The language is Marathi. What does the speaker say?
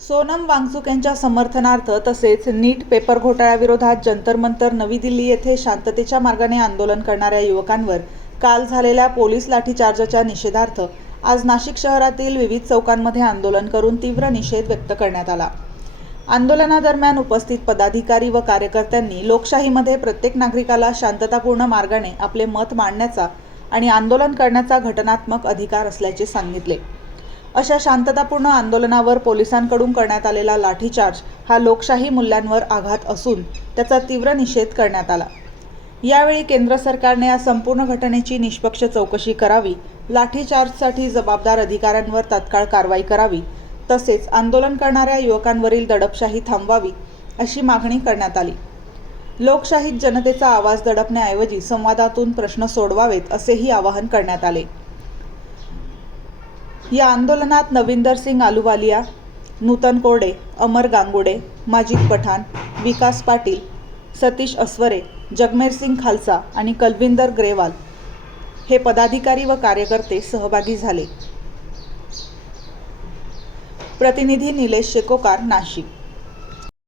सोनम वांगचुक यांच्या समर्थनार्थ तसेच नीट पेपर घोटाळ्याविरोधात जंतर मंतर नवी दिल्ली येथे शांततेच्या मार्गाने आंदोलन करणाऱ्या युवकांवर काल झालेल्या पोलीस लाठीचार्जच्या निषेधार्थ आज नाशिक शहरातील विविध चौकांमध्ये आंदोलन करून तीव्र निषेध व्यक्त करण्यात आला। आंदोलनादरम्यान उपस्थित पदाधिकारी व कार्यकर्त्यांनी लोकशाहीमध्ये प्रत्येक नागरिकाला शांततापूर्ण मार्गाने आपले मत मांडण्याचा आणि आंदोलन करण्याचा घटनात्मक अधिकार असल्याचे सांगितले। अशा शांततापूर्ण आंदोलनावर पोलिसांकडून करण्यात आलेला लाठीचार्ज हा लोकशाही मूल्यांवर आघात असून त्याचा तीव्र निषेध करण्यात आला। यावेळी केंद्र सरकारने या संपूर्ण घटनेची निष्पक्ष चौकशी करावी, लाठीचार्जसाठी जबाबदार अधिकाऱ्यांवर तात्काळ कारवाई करावी, तसेच आंदोलन करणाऱ्या युवकांवरील दडपशाही थांबवावी अशी मागणी करण्यात आली। लोकशाहीत जनतेचा आवाज दडपण्याऐवजी संवादातून प्रश्न सोडवावेत असेही आवाहन करण्यात आले। या आंदोलनात नविंदर सिंग अहलुवालिया, नूतन कोरडे, अमर गांगुडे, माजिद पठाण, विकास पाटील, सतीश अस्वरे, जगमेर सिंग खालसा आणि कलविंदर ग्रेवाल हे पदाधिकारी व कार्यकर्ते सहभागी झाले। प्रतिनिधी निलेश शेकोकार, नाशिक।